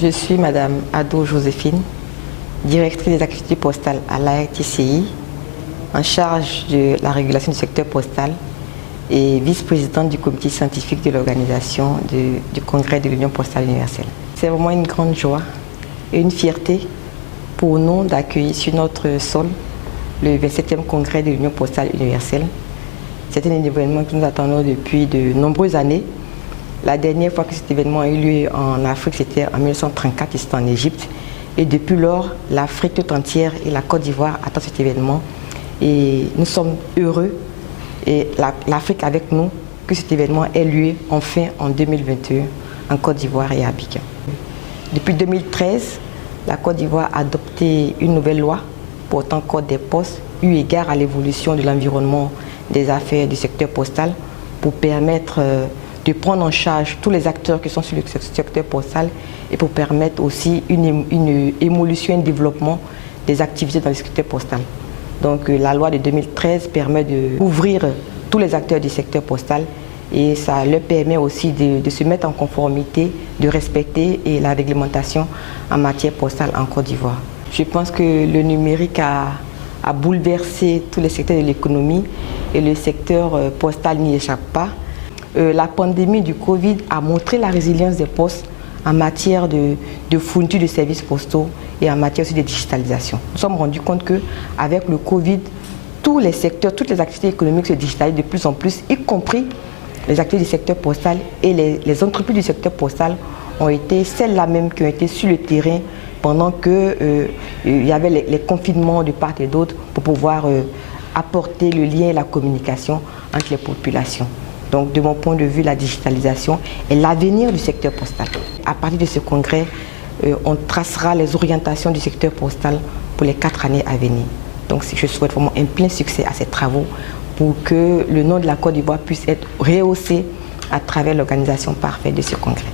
Je suis Madame Ado Joséphine, directrice des activités postales à l'ARTCI, en charge de la régulation du secteur postal et vice-présidente du comité scientifique de l'organisation du congrès de l'Union postale universelle. C'est vraiment une grande joie et une fierté pour nous d'accueillir sur notre sol le 27e congrès de l'Union postale universelle. C'est un événement que nous attendons depuis de nombreuses années. La dernière fois que cet événement a eu lieu en Afrique, c'était en 1934, c'était en Égypte. Et depuis lors, l'Afrique toute entière et la Côte d'Ivoire attendent cet événement. Et nous sommes heureux, et l'Afrique avec nous, que cet événement ait lieu enfin en 2021 en Côte d'Ivoire et à Abidjan. Depuis 2013, la Côte d'Ivoire a adopté une nouvelle loi portant code des postes, eu égard à l'évolution de l'environnement des affaires du secteur postal, pour permettre de prendre en charge tous les acteurs qui sont sur le secteur postal et pour permettre aussi une évolution, un développement des activités dans le secteur postal. Donc la loi de 2013 permet d'ouvrir tous les acteurs du secteur postal et ça leur permet aussi de se mettre en conformité, de respecter la réglementation en matière postale en Côte d'Ivoire. Je pense que le numérique a bouleversé tous les secteurs de l'économie et le secteur postal n'y échappe pas. La pandémie du Covid a montré la résilience des postes en matière de fourniture de services postaux et en matière aussi de digitalisation. Nous nous sommes rendus compte qu'avec le Covid, tous les secteurs, toutes les activités économiques se digitalisent de plus en plus, y compris les activités du secteur postal et les entreprises du secteur postal ont été celles-là même qui ont été sur le terrain pendant qu'il y avait les confinements de part et d'autre pour pouvoir apporter le lien et la communication entre les populations. Donc, de mon point de vue, la digitalisation est l'avenir du secteur postal. À partir de ce congrès, on tracera les orientations du secteur postal pour les 4 années à venir. Donc, je souhaite vraiment un plein succès à ces travaux pour que le nom de la Côte d'Ivoire puisse être rehaussé à travers l'organisation parfaite de ce congrès.